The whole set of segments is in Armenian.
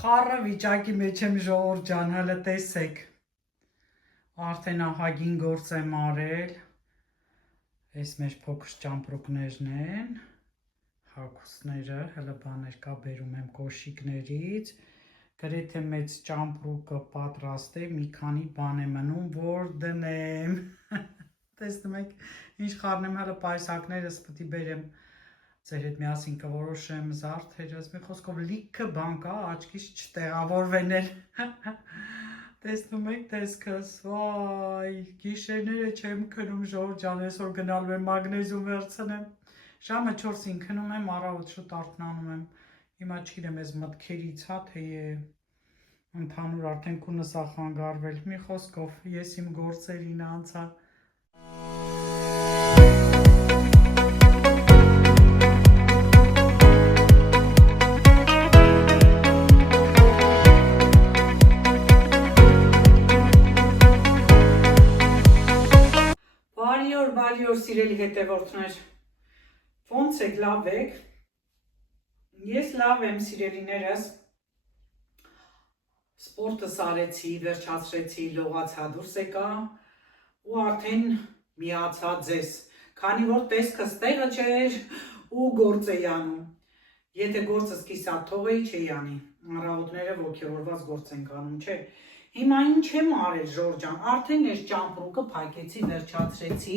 Խառը վիճակի մեջ եմ ժողովուրդ ջան, հələ տեսեք։ Արդեն ահագին գործ եմ արել։ Այս մեր փոքր ճամպրուկներն են, հագուստները, հələ բաներ կա բերում եմ կոշիկներից։ Գրեթե մեծ ճամպրուկը պատրաստ է, մի քանի բան է մնում, որ դնեմ։ Տեսնում եք, ինչ խառնեմ, հələ պայսակներս պետք է բերեմ։ Ձեր հետ միասին կորոշեմ զարդերս, մի խոսքով լիքը բան կա, աչքիս չտեղավորվեն էլ։ Տեսնում եք տեսքս, վայ, գիշերները չեմ քնում ժողովուրդ ջան, այսօր գնալու եմ մագնեզիում վերցնեմ։ Ժամը 4-ին քնում եմ, առավոտ շուտ արթնանում եմ։ Հիմա չգիտեմ, այս մտքերից հա թե ընդհանուր արդեն քունս ա խանգարվել։ Մի խոսքով, ես իմ գործերին անցա։ Բարի օր սիրելի հետևորդներ, ոնց եք, լավ եք, ես լավ եմ սիրելիներս, սպորտս արեցի, վերջացրեցի, լողացա դուրս եկա ու արդեն միացա ձեզ, քանի որ տեսքս տեղը չէր ու գործ էի անում, եթե գործս կիսատ թողեի չէի անի, առավոտները ոգևորված գործ ենք անում, չէ, հիմա ինչ եմ արել ժողովուրդ ջան, արդեն այս ճամպրուկը փակեցի, վերջացրեցի,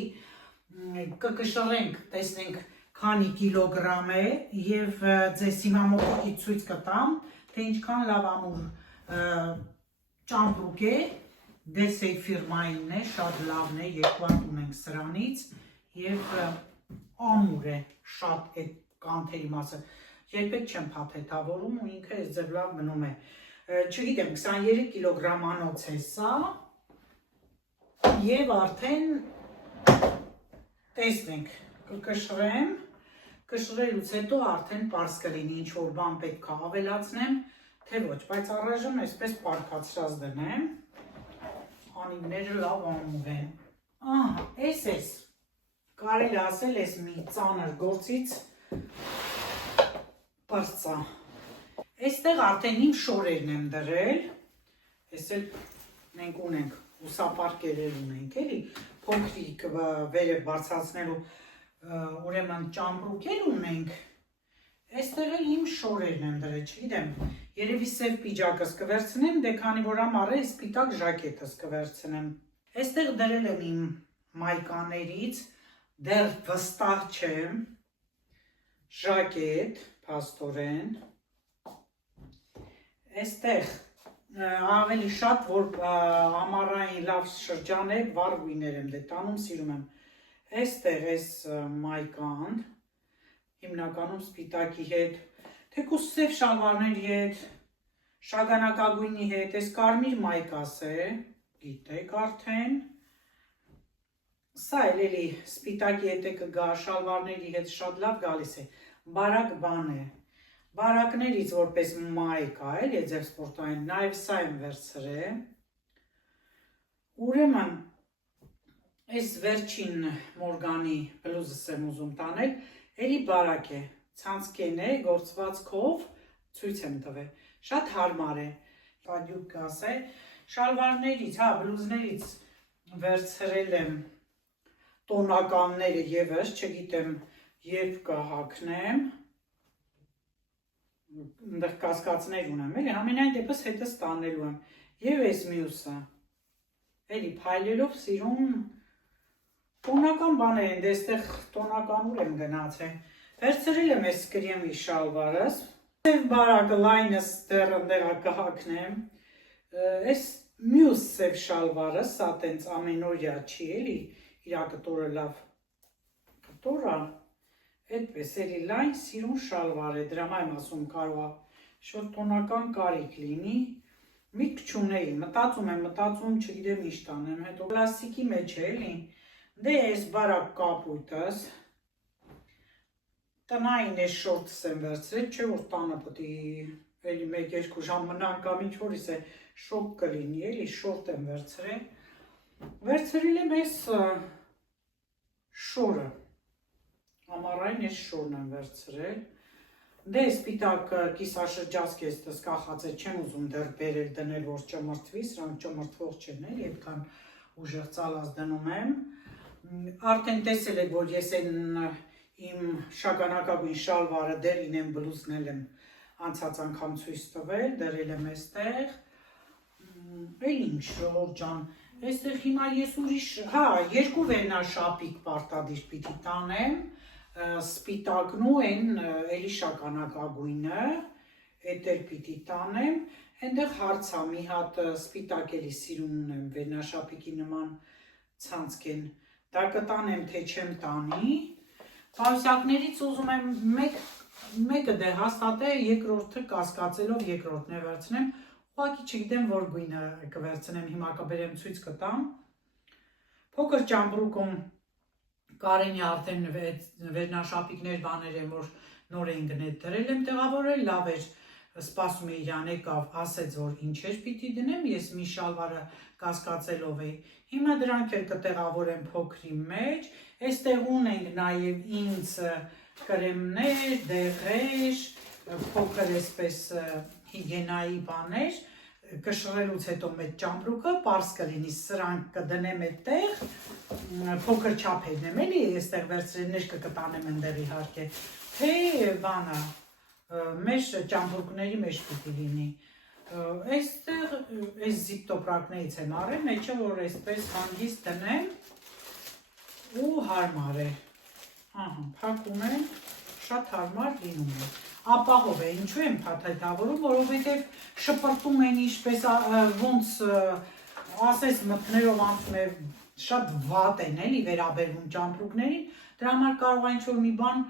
կկշռենք, տեսնենք քանի կիլոգրամ է և ձեզ հիմա մոտիկից ցույց կտամ, թե ինչքան լավ ամուր ճամպրուկ է, Դեսեյ ֆիրմայինն է, շատ լավն է, երկու ունենք սրանից և ամուր է, շատ է կանթերի մասը, երբեք չեմ փաթեթավորում ու ինքը այս ձև լավ մնում է, չգիտեմ 23 կիլոգրամանոց է սա և արդեն տեսնենք, կկշռեմ, կշռելուց հետո արդեն պարզ կլինի ինչ որ բան պետք է ավելացնեմ, թե ոչ, բայց առայժմ այսպես պարփացրած դնեմ, անիվները լավ ամուր են, ահա, այս, կարելի ասել այս մի ծանր գործից պրծա, այստեղ արդեն իմ շորերն եմ դրել, այս էլ մենք ունենք, ուսապարկերեր ունենք, էլի, փոքրիկ վերև բարձրացնելու ուրեմն ճամպրուկեր ունենք, այստեղ էլ իմ շորերն եմ դրել, չգիտեմ, երևի սև պիջակս կվերցնեմ, դե քանի որ ամառ է, սպիտակ ժակետս կվերցնեմ, այստեղ դրել եմ իմ մայկաներից, դեռ վստահ չեմ, ժակետ, փաստորեն, այստեղ ավելի շատ, որ ամառային լավ շրջան է, վառ գույներ եմ դե տանում, սիրում եմ, այստեղ այս մայկան, հիմնականում սպիտակի հետ, թեկուզ սև շալվարների հետ, շագանակագույնի հետ, այս կարմիր մայկաս է, գիտեք արդեն, սա էլի սպիտակի հետ է կգա, շալվարների հետ շատ լավ գալիս է, բարակ բան է, բարակներից որպես մայկա, էլի է ձև սպորտային, նաև սա եմ վերցրել, ուրեմն, այս վերջին մորգանի բլուզս եմ ուզում տանել, էլի բարակ է, ցանցկեն է, գործվածքով, ցույց եմ տվել, շատ հարմար է, պադյուկ կասե, շալվարներից, հա, բլուզներից վերցրել եմ տոնականները ևս, չգիտեմ, երբ կհագնեմ, ընդեղ կասկածներ ունեմ, էլի, ամենայն դեպս հետս տանելու եմ, և այս մյուսը, էլի, փայլելով սիրում, տոնական բաներ են, դեստեղ տոնական ուր եմ գնացել, վերցրել եմ այս կրեմի շալվարս, սև բարակը լայնս դեռ ընդեղ կհագնեմ, այս մյուս սև շալվարը, սա տենց ամենօրյա չի, էլի, իրա կտորը լավ կտորա, այդպես էլի լայն սիրուն շալվար է, դրամա եմ ասում կարողա շոր տոնական կարիք լինի, միտք չունեի, մտածում, չգիտեմ ինչ տանեմ, հետո պլաստիկի մեջ է էլի, դե այս բարակ կապույտս, տնային այս շորտս եմ վերցրել, չէ որ տանը պտի էլի 1-2 ժամ մնան կամ ինչ որիս է շոկ կլինի, էլի շորտ եմ վերցրել եմ այս շորը, ամառային այս շորն եմ վերցրել, Դե սպիտակ կիսաշրջած կեստս կախած է, չեմ ուզում դեռ բերել դնել, որ չմրթվի, սրանք չմրթվող չեն էլ, այդքան ուժեղ ծալած դնում եմ։ Արդեն տեսել եք, որ ես իմ շագանակագույն շալվարը դերին եմ բլուզնել եմ անցած անգամ ցույց տվել, դրել եմ այստեղ։ Էլ ինչ Ժողով ջան, այստեղ հիմա ես ուրիշ, երկու վերնաշապիկ պարտադիր պիտի տանեմ, սպիտակն ու այն էլի շագանակագույնը, էդ էլ պիտի տանեմ, այնտեղ հարցա մի հատ սպիտակ էլի սիրուն ունեմ, վերնաշապիկի նման ցանցքեն, դա կտանեմ, թե չեմ տանի, պայուսակներից ուզում եմ մեկը դե հաստատե, երկրորդը կասկածելով երկրորդն է վերցնեմ, ուղղակի չգիտեմ, որ գույնը կվերցնեմ, հիմա կբերեմ ցույց կտամ, փոքր ճամպրուկում Կարենի արդեն վերնաշապիկներ բաներ են, որ նոր են գնել դրել եմ տեղավորել, լավ էր, սպասում էի իրան եկավ, ասեց, որ ինչեր պիտի դնեմ, ես մի շալվարը կասկածելով էի, հիմա դրանք էլ կտեղավորեմ փոքրի մեջ, այստեղ ունենք նաև ինձ կրեմներ, դեղեր, փոքր էսպես հիգենայի բաներ, կշռելուց հետո մեծ ճամպրուկը, պարզ կլինի, սրանք կդնեմ այդտեղ, փոքր չափերն եմ էլի, այստեղ վերցրել ներկը կտանեմ ընդեղ իհարկե, թե բանը, մեր ճամպրուկների մեջ պիտի լինի, այստեղ այս զիպ տոպրակներից եմ արել, մեջը որ այսպես հանգիստ դնեմ ու հարմար է, փակում եմ, շատ հարմար լինում է, ապահով է, ինչու եմ փաթեթավորում, որովհետև շպրտում են ինչպես ոնց ասես մտքներով անցում է շատ վատ են էլի վերաբերվում ճամպրուկներին, դրա համար կարող է ինչ-որ մի բան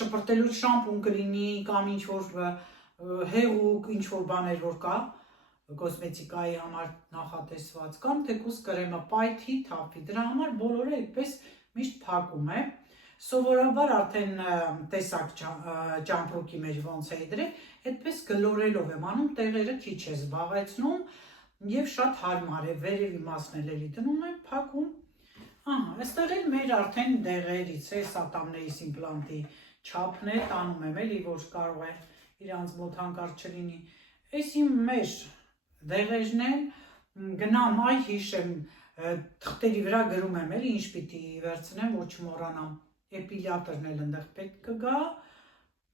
շպրտելու շամպուն կլինի կամ ինչ-որ հեղուկ, ինչ-որ բաներ որ կա, կոսմետիկայի համար նախատեսված կամ թեկուզ կրեմը պայթի, թափվի, դրա համար բոլորը այդպես միշտ փակում է, սովորաբար արդեն տեսակ ճամպրուկի մեջ ոնց է դրել, այդպես գլորելով եմ անում, տեղերը քիչ է զբաղեցնում և շատ հարմար է, վերևի մասն էլի դնում եմ, փակում, այստեղ էլ մեր արդեն դեղերից է, սատամներիս իմպլանտի չափն է, տանում եմ էլի, որ կարող է իրանց մոտ հանկարծ չլինի, այս իմ մեր դեղերն են, գնամ այ հիշեմ, թղթերի վրա գրում եմ էլի, ինչ պիտի վերցնեմ, որ չմոռանամ, էպիլյատորն էլ ընդեղ պետք կգա,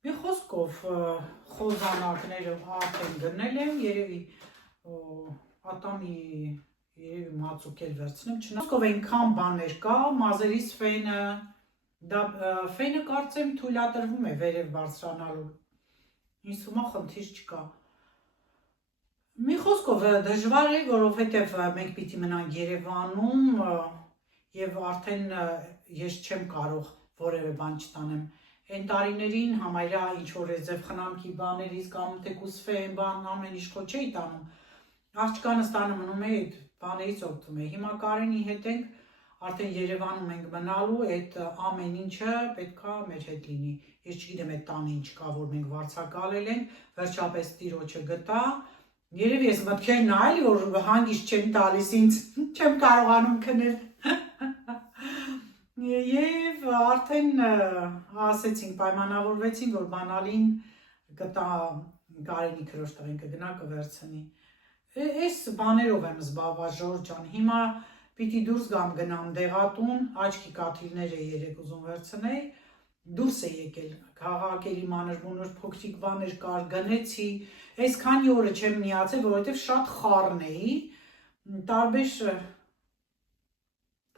մի խոսքով խոզանակները արդեն գնել եմ, երևի ատամի երևի մածուկ էլ վերցնեմ, չնայած այնքան բաներ կա, մազերիս ֆենը, ֆենը կարծեմ թույլատրվում է վերև բարձրանալու, ինձ թվում է խնդիր չկա, մի խոսքով դժվար է, որովհետև մենք պիտի մնանք Երևանում և արդեն ես չեմ կարող որևէ բան չտանեմ, այն տարիներին համարյա ինչ-որ ձև խնամքի բաներից կամ թեկուզ ֆեն բան ամեն ինչ քո չէի տանում, աղջկանս տանը մնում էի այդ բաներից օգտվում էի, հիմա Կարենի հետ ենք, արդեն Երևանում ենք մնալու, այդ ամեն ինչը պետքա մեր հետ լինի, ես չգիտեմ այդ տանը ինչ կա, որ մենք վարձակալել ենք, վերջապես տիրոջը գտա, երևի ես մտքեր նայել, որ հանգիստ չեմ տալիս ինձ, չեմ կարողանում քնել և արդեն ասեցինք, պայմանավորվեցին, որ բանալին կտա Կարենի քրոջ տղեն կգնա կվերցնի, այս բաներով եմ զբաղված Ժորժ ջան, հիմա պիտի դուրս գամ գնամ դեղատուն, աչքի կաթիլները երեք ուզում վերցնել, դուրս է եկել, քաղաքելի մանր-մունր փոքրիկ բաներ կար, գնեցի, այս քանի օրը չեմ միացել, որովհետև շատ խառն էի, տարբեր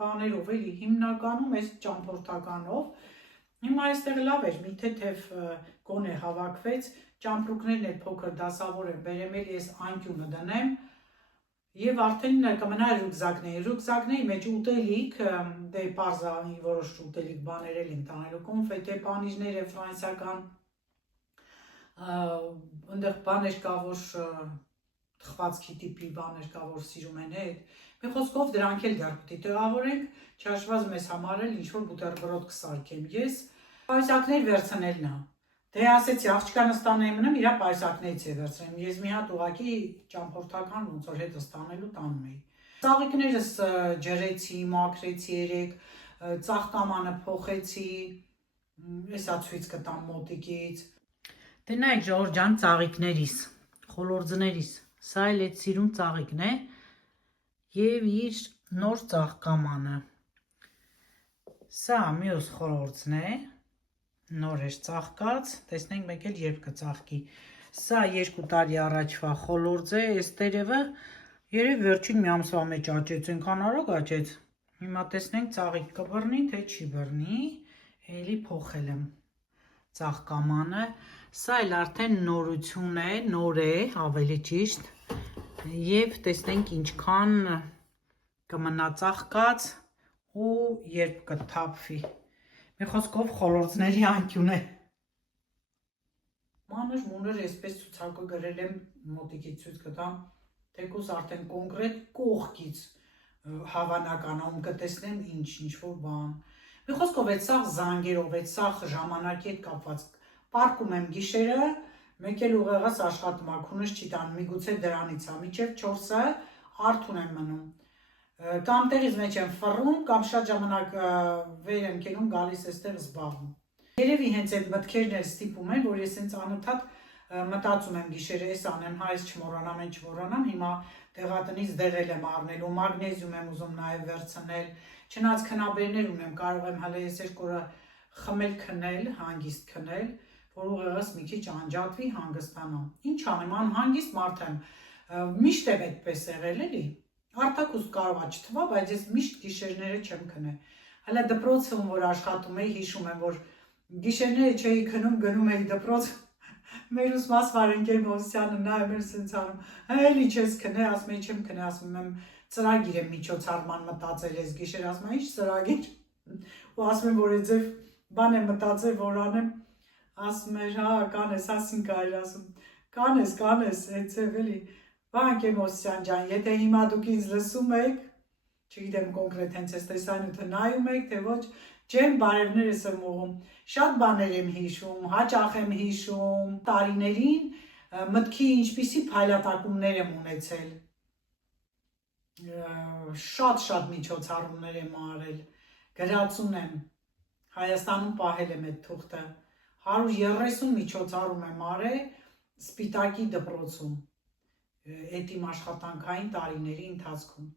բաներով էլի, հիմնականում այս ճամփորդականով, հիմա այստեղ լավ էր, մի թեթև գոնե հավաքվեց, ճամպրուկներն էլ փոքր դասավոր են, բերեմ էլի ես անկյունը դնեմ և արդեն կմնա ռուկզակների մեջ ուտելիք, դե պարզա որոշ ուտելիք բաներ էլ ենք տանելու, կոնֆետ է, պանիրներ է, ֆրանսիական, ընդեղ բաներ կա, որ թխվածքի տիպի բաներ կա, որ սիրում են այդ, մի խոսքով դրանք էլ դեռ պիտի տեղավորենք, չհաշված մեզ համար էլ ինչ-որ բուտերբրոդ կսարքեմ ես, պայուսակներ վերցնելն է, դե ասեցի աղջկանս տանը եմ մնում, իրա պայուսակներից է վերցրեմ, ես մի հատ ուղղակի ճամփորդական ոնց որ հետս տանելու տանում էի, ծաղիկներս ջրեցի, մաքրեցի երեք, ծաղկամանը փոխեցի, էսա ցույց կտամ մոտիկից, Դե նայեք Ժողովուրդ ջան, ծաղիկներիս, խոլորձներիս, սա էլ այդ սիրուն ծաղիկն է եւ իր նոր ծաղկամանը։ Սա մյուս խոլորձն է, նոր էր ծաղկած, տեսնենք մեկ էլ երբ կծաղկի։ Սա 2 տարի առաջվա խոլորձ է, այս տերևը երևի վերջին մի ամսվա մեջ աճեց, այնքան արագ աճեց։ Հիմա տեսնենք ծաղիկ կբռնի, թե չի բռնի, էլի փոխել եմ ծաղկամանը, սա էլ արդեն նորություն է, նոր է, ավելի ճիշտ, եւ տեսնենք ինչքան կմնա ծաղկած ու երբ կթափվի։ Մի խոսքով խոլորձների անկյուն է։ Մանր մունր այսպես ցուցակը գրել եմ, մոտիկից ցույց կտամ, թեկուզ արդեն կոնկրետ կողքից հավանականում կտեսնեմ ինչ-որ բան։ Մի խոսքով այդ սաղ զանգերով, այդ սաղ ժամանակի հետ կապված պարկում եմ գիշերը, մեկ էլ ուղեղս աշխատում ա, քունս չի տանում, միգուցե դրանից ա, մինչև 4-ը արթուն եմ մնում։ Կամ տեղից մեջ եմ ֆռում, կամ շատ ժամանակ վեր եմ կենում, գալիս էստեղ զբաղվում։ Երևի հենց այդ մտքերն էլ ստիպում են, որ ես հենց անընդհատ մտածում եմ գիշերը, այս անեմ, այս չմոռանամ, այն չմոռանամ, հիմա տեղատնից դեղել եմ առնելու, մագնեզիում եմ ուզում նաև վերցնել, չնայած քնաբերներ ունեմ, կարող եմ հələ ես 2 օրը խմել քնել, հանգիստ քնել, որ ուղեղս մի քիչ անջատվի, հանգստանամ։ Ինչ անեմ, անհանգիստ մարդ եմ, միշտ եմ այդպես եղել էլի։ Արտակուստ կարող է չթվա, բայց ես միշտ գիշերները չեմ քնել։ Հələ դպրոցում որ աշխատում էի, հիշում եմ, որ գիշերները չէի քնում, գնում էի դպրոց, մեր ուսմասվար ընկեր Մովսյանը նայում էր սենց անում, էլի չես քնե, ասում էի չեմ քնե, ասում եմ ծրագիր եմ միջոցառման մտածել ես գիշեր, ասում եմ ինչ ծրագիր, ու ասում եմ որ այդ ձև բան եմ մտածել, որ անեմ, ասում էր հա կանես, ասին կայր, ասում կանես, այդ ձև էլի, բանկ եմ Մովսյան ջան, եթե հիմա դուք ինձ լսում եք, չգիտեմ կոնկրետ հենց այս տեսանյութը նայում եք, թե ոչ, ջեմ բարևներս եմ ուղում, շատ բաներ եմ հիշում, հաճախ եմ հիշում, տարիներին մտքի ինչպիսի փայլատակումներ եմ ունեցել, շատ միջոցառումներ եմ արել, գրածուն եմ, Հայաստանում պահել եմ այդ թուղթը, 130 միջոցառում եմ արել Սպիտակի դպրոցում, այդ իմ աշխատանքային տարիների ընթացքում,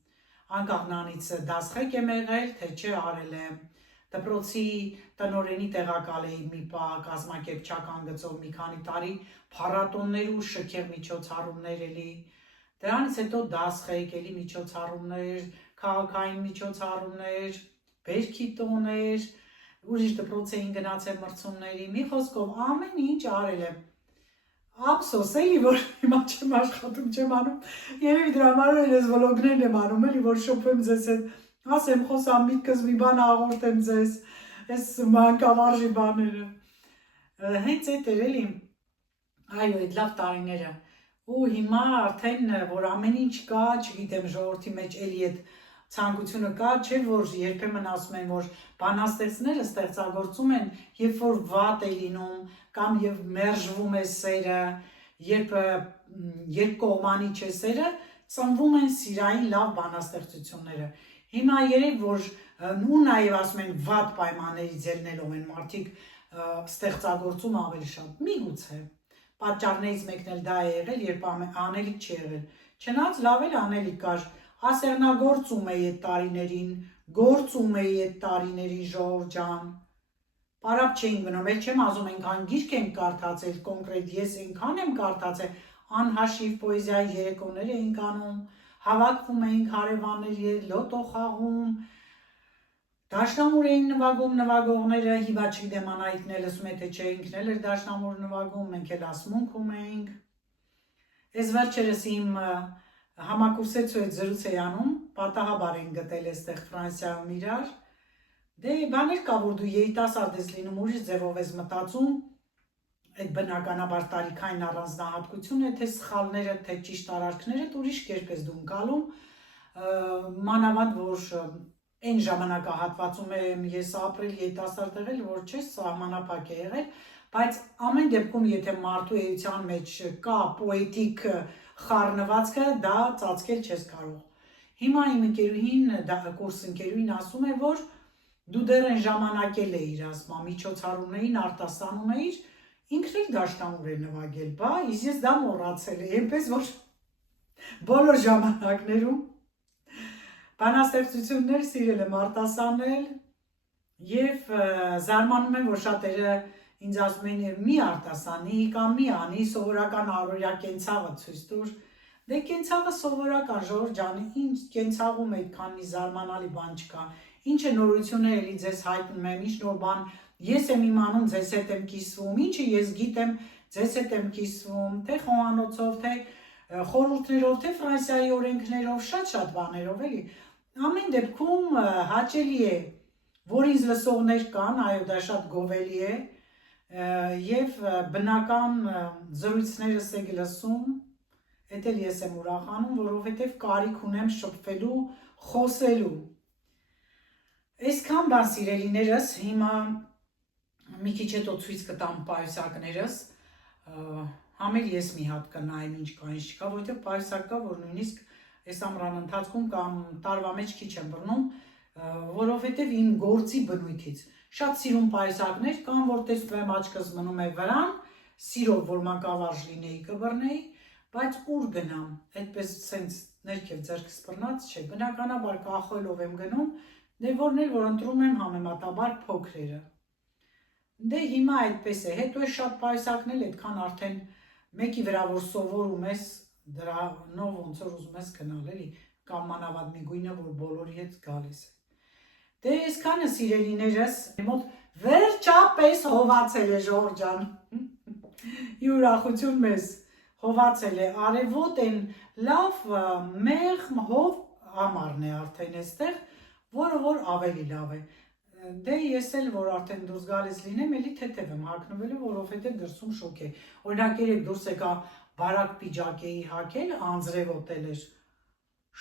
անկախ նրանից դասղեկ եմ եղել, թե չէ արել եմ, դպրոցի տնօրենի տեղակալ էի մի պահ կազմակերպչական գծով մի քանի տարի փառատոններ ու շքեղ միջոցառումներ էլի, դրանից հետո դասղեկ էլի միջոցառումներ, քաղաքային միջոցառումներ, բերքի տոներ, ուրիշ դպրոց էին գնացել մրցումների, մի խոսքով ամեն ինչ արել եմ, ափսոս էլի, որ հիմա չեմ աշխատում, չեմ անում, երևի դրա համար էլ ես վլոգներն եմ անում, էլի, որ շփվեմ ձեզ հետ, ասեմ, խոսամ, միտքս մի բան աղորդեմ ձեզ, այս մանկավարժի բաները, հենց այդ էր էլի, այո, այդ լավ տարիները, ու հիմա արդեն, որ ամեն ինչ կա, չգիտեմ, ժողովրդի մեջ էլի այդ ցանկությունը կա, չէ որ երբեմն ասում են, որ բանաստեղծները ստեղծագործում են, երբ որ վատ է լինում, կամ եւ մերժվում է սերը, երբ կողմանի չէ սերը, ծնվում են սիրային լավ բանաստեղծությունները։ Հիմա երեք որ ու նաեւ ասում են վատ պայմաններից ելնելով են մարդիկ ստեղծագործում ավելի շատ։ Միգուցե պատճառներից մեկն էլ դա է եղել, երբ անելիք չի եղել։ Չնայած լավ էլ անելիք կար, ասեղնագործում էի այդ տարիներին, գործում էի այդ տարիներին Ժողովուրդ ջան։ Պարապ չէինք գնում, էլ չեմ ասում այնքան գիրք ենք կարդացել, կոնկրետ ես այնքան եմ կարդացել, անհաշիվ պոեզիայի երեկոներ էինք անում, հավաքվում էինք հարևանների, լոտո խաղում, դաշնամուր էին նվագում նվագողները, հիմա չգիտեմ Անահիտն է լսում է թե չէ, ինքն էլ էր դաշնամուր նվագում, մենք էլ ասմունքում էինք։ Այս վերջերս իմ համակուրսեցու հետ զրույց էի անում, պատահաբար են գտել այստեղ Ֆրանսիայում իրար, դե բաներ կա, որ դու երիտասարդ ես լինում, ուրիշ ձևով ես մտածում, այդ բնականաբար տարիքային առանձնահատկությունը, թե սխալները, թե ճիշտ արարքները, ուրիշ կերպ ես դու ընկալում, մանավանդ որ այն ժամանակահատվածում եմ ես ապրել երիտասարդ եղել, որ չէ սահմանափակ է եղել, բայց ամեն դեպքում եթե մարդու էության մեջ կա պոետիկ խառնվածքը, դա ծածկել չես կարող։ Հիմա իմ ընկերուհին, կուրս ընկերուհին ասում է, որ դու դեռ այն ժամանակ էլ էիր ասма, միջոցառումներին արտասանում էիր, ինքն էլ դաշնամուր է նվագել, բա ես դա մոռացել եմ, այնպես որ բոլոր ժամանակներում բանաստեղծություններ սիրել եմ արտասանել եւ զարմանում եմ, որ շատերը ինձ ասում են մի արտասանի կամ մի անի սովորական առօրյա կենցաղը ցույց տուր։ Դե կենցաղը սովորական, Ժողովուրդ ջան, ինչ կենցաղում այդքան մի զարմանալի բան չկա։ Ինչ նորություններ էլի ձեզ հայտնում եմ, ինչ նոր բան ես եմ իմանում, ձեզ հետ եմ կիսվում, ինչը ես գիտեմ, ձեզ հետ եմ կիսվում, թե խոհանոցով, թե խորհուրդներով, թե Ֆրանսիայի օրենքներով, շատ բաներով էլի։ Ամեն դեպքում հաճելի է, որ ինձ լսողներ կան, այո, դա շատ գովելի է, եւ բնական զրույցներս եք լսում, էդ էլ ես եմ ուրախանում, որովհետեւ կարիք ունեմ շփվելու, խոսելու։ Այսքան բան սիրելիներս, հիմա մի քիչ հետո ցույց կտամ պայուսակներս, համել ես մի հատ կնայեմ ինչ կա, ինչ չկա, որովհետեւ պայուսակ կա, որ նույնիսկ այս ամռան ընթացքում կամ տարվա մեջ քիչ եմ բռնում, որովհետեւ իմ գործի բնույթից շատ սիրուն պայուսակներ կան, որ տեսնում եմ աչքս մնում է վրան, սիրով որ մանկավարժ լինեի կբռնեի, բայց ուր գնամ, այդպես սենց ներքև ձեռքս բռնած չէ, բնականաբար կախելով եմ գնում, դե որն էլ որ ընտրում եմ համեմատաբար փոքրերը։ Դե հիմա այդպես է, հետո է շատ պայուսակներ այդքան արդեն մեկի վրա որ սովորում ես, դրանով ոնց որ ուզում ես գնալ էլի, կամ մանավանդ մի գույնը որ բոլորի հետ գալիս է։ Դե այսքանը սիրելիներս, մոտ վերջապես հովացել է Ժողովուրդ ջան։ Ի ուրախություն մեզ հովացել է, արևոտ են լավ մեղմ հով ամառն է արդեն այստեղ, որը որ ավելի լավ է։ Դե ես էլ որ արդեն դուրս գալիս լինեմ, էլի թեթև եմ հագնվելու, որովհետև դրսում շոկ է։ Օրինակ երեք դուրս եկա բարակ պիջակ էի հագել, անձրևոտել էր։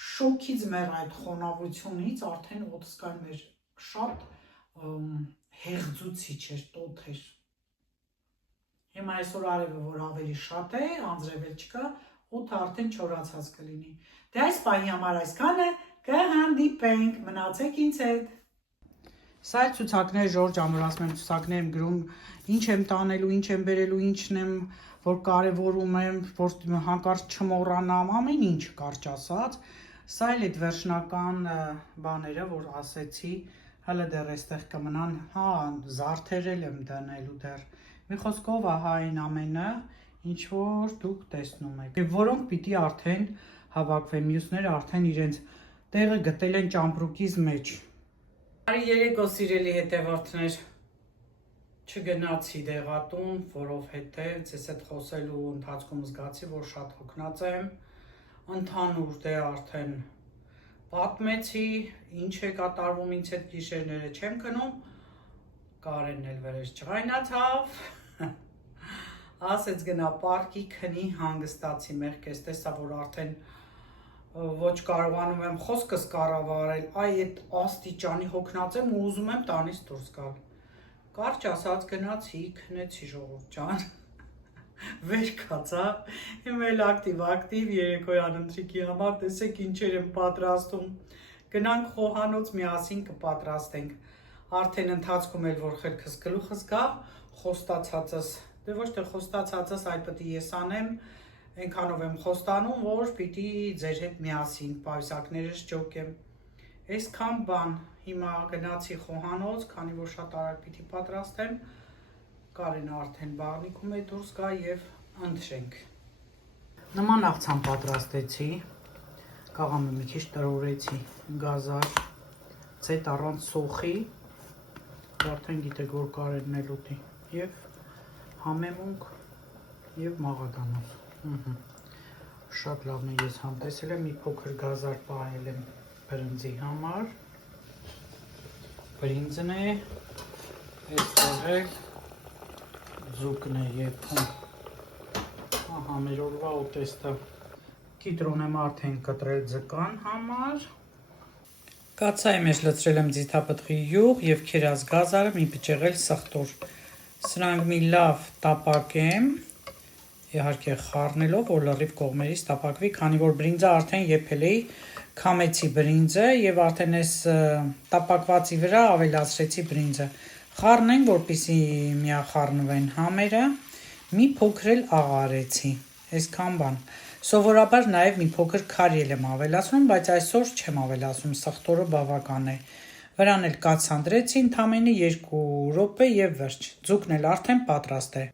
Շոկից մեր այդ խոնավությունից արդեն ոտսկան մեր շատ հեղձուցիչ էր, տոթ էր։ Հիմա այսօր արևը որ ավելի շատ է, անձրև չկա, օդը արդեն չորացած կլինի։ Դե այս պահի համար այսքանը, կհանդիպենք, մնացեք ինձ հետ։ Սա է ցուցակներ, Ժորժ ջան, որ ասում եմ ցուցակներ եմ գրում, ինչ եմ տանելու, ինչ եմ բերելու, ինչն եմ, որ կարևորում եմ, որ հանկարծ չմոռանամ, ամեն ինչ կարճ ասած։ Սա էլ այդ վերջնական բաները, որ ասեցի, հələ դեռ այստեղ կմնան, հա, զարդերել եմ դնելու դեռ։ Մի խոսքով ահա այն ամենը, ինչ որ դուք տեսնում եք, եւ որոնք պիտի արդեն հավաքվեն, մյուսները արդեն իրենց տեղը գտել են ճամպրուկից մեջ։ Բարի երեկո սիրելի հետևորդներ, չգնացի դեղատուն, որովհետև ձեզ հետ խոսելու ընթացքում զգացի, որ շատ հոգնած եմ, ընդհանուր դե արդեն պատմեցի, ինչ է կատարվում ինձ հետ գիշերները չեմ քնում, Կարենն էլ վերջ չղայնացավ, ասեց գնա պարկի քնի հանգստացի մեղքես, տեսա որ արդեն ոչ կարողանում եմ խոսքս կառավարել, այ այդ աստիճանի հոգնած եմ ու ուզում եմ տանից դուրս գալ։ Կարճ ասած գնացի, քնեցի Ժողովուրդ ջան։ Վեր կացա, հիմա էլ ակտիվ երեկոյան ընթրիքի համար, տեսեք ինչեր եմ պատրաստում։ Գնանք խոհանոց միասին կպատրաստենք։ Արդեն ընթացքում էլ որ խելքս գլուխս գա, խոստացածս, դե ոչ թե խոստացածս, այլ պետք է ես անեմ, այնքանով եմ խոստանում, որ պիտի ձեր հետ միասին պայուսակներս ջոկեմ։ Այսքան բան, հիմա գնացի խոհանոց, քանի որ շատ արագ պիտի պատրաստեմ, Կարենը արդեն բաղնիքում է դուրս գա եւ ընթրենք։ Նման աղցան պատրաստեցի, կաղամը մի քիչ տրորեցի, գազար, ցետ առանց սոխի, արդեն գիտեք որ Կարենն էլ ուտի, եւ համեմունք եւ մաղադանոց։ Շատ լավն է ես համտեսել եմ, մի փոքր գազար պահել եմ բրինձի համար, բրինձն է, այստեղ է, ձուկն է եփում, ահա մեր օրվա ուտեստը, կիտրոն եմ արդեն կտրել ձկան համար, կացայի մեջ լցրել եմ ձիթապտղի յուղ եւ քերած գազարը մի բջեղել սխտոր, սրանք մի լավ տապակեմ, իհարկե խառնելով, որ լրիվ կողմերից տապակվի, քանի որ բրինձը արդեն եփել էի, քամեցի բրինձը եւ արդեն այս տապակվածի վրա ավելացրեցի բրինձը։ Խառնենք, որպեսզի միախառնվեն համերը Մի փոքր էլ աղարեցի, այսքան բան։ Սովորաբար նաև մի փոքր քարել եմ ավելացնում, բայց այսօր չեմ ավելացնում, սխտորը բավական է։ Վրան էլ կաթ սանրեցի, ընդամենը 2 րոպե եւ վերջ։ Ձուկն էլ արդեն պատրաստ է։